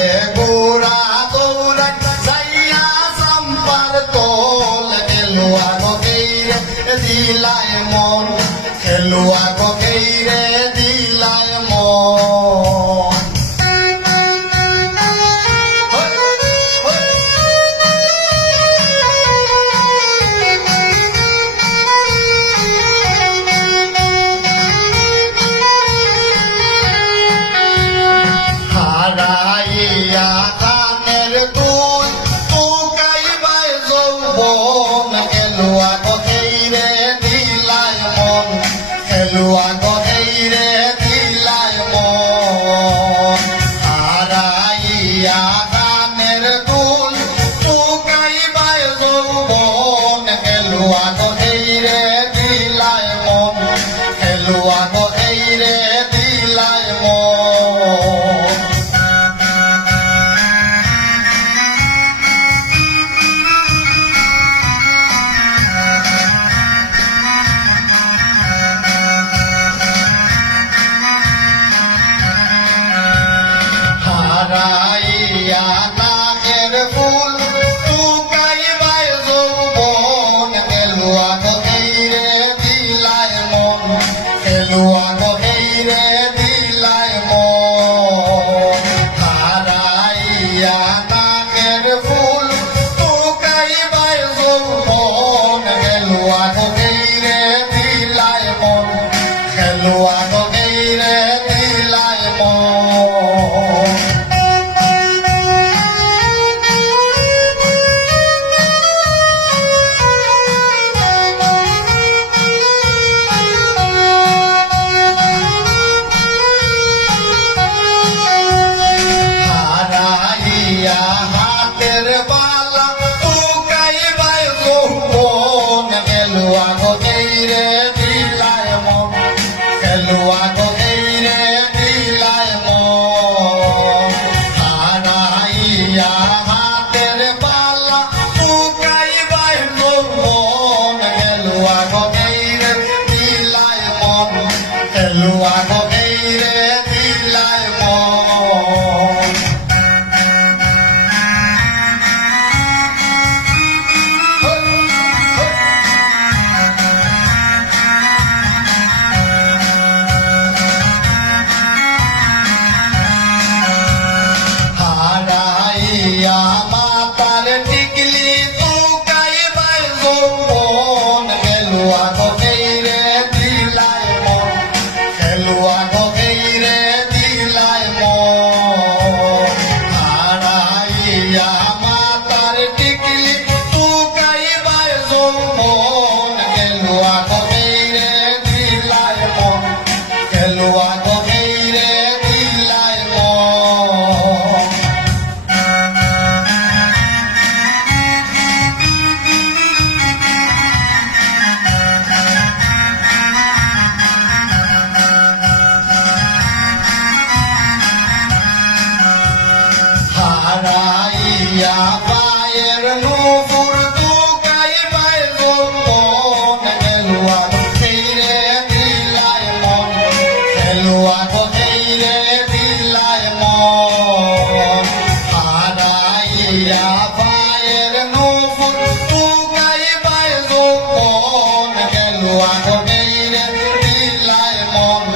দে গোরা দৌড়াই যাইয়া সাম্বার তোল খেলুয়া গেইরে দিলায় মন খেলুয়া গেইরে দিলায় মন হারাইয়া কানের দুল তুকাইবাই যৌবন খেলুয়া গেইরে দিলায় মন খেলুয়া গেইরে দিলায় মন হারাইয়া কানের দুল তুকাইবাই যৌবন খেলুয়া গেইরে দিলায় মন খেলুয়া গেইরে দিলায় মন হারাইয়া নাকের ফুল তুকাইবাই যৌবন খেলুয়া গেইরে দিলায় মন খেলুয়া গেইরে দিলায় মন হারাইয়া নাকের ফুল তুকাইবাই যৌবন খেলুয়া গেইরে দিলায় মন খেলুয়া গেইরে দিলায় মন হাতের বালা তুকাইবাই যৌবন খেলুয়া গেইরে দিলায় মন খেলুয়া গেইরে দিলায় মন হারাইয়া হাতের বালা তুকাইবাই যৌবন খেলুয়া গেইরে দিলায় মন খেলুয়া গেইরে দিলায় মন হারাইয়া মাতার টিকলি তুকাইবাই যৌবন খেলুয়া গেইরে দিলায় মন খেলুয়া গেইরে দিলায় মন হারাইয়া মাতার টিকলি তুকাইবাই যৌবন খেলুয়া গেইরে দিলায় মন খেলুয়া গেইরে দিলায় মন হারাইয়া পায়ের নুপুর তুকাইবাই যৌবন খেলুয়া গেইরে দিলায় মন খেলুয়া গেইরে দিলায় মন হারাইয়া পায়ের নুপুর তুকাইবাই যৌবন খেলুয়া গেইরে দিলায় মন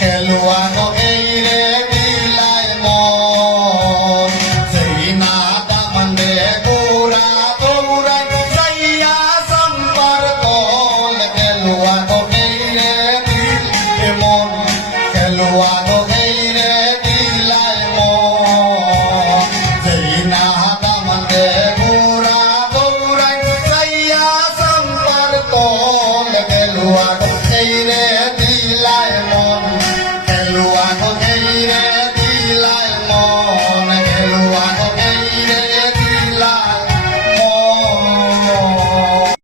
খেলুয়া গেইরে দিলায় মন সেই না দামনে গোরা দৌড়াই যাইয়া সাম্বার তোল খেলুয়া গেইরে দিলায় মন খেলুয়া গেইরে দিলায় মন সেই না দামনে গোরা দৌড়াই যাইয়া সাম্বার তোল খেলুয়া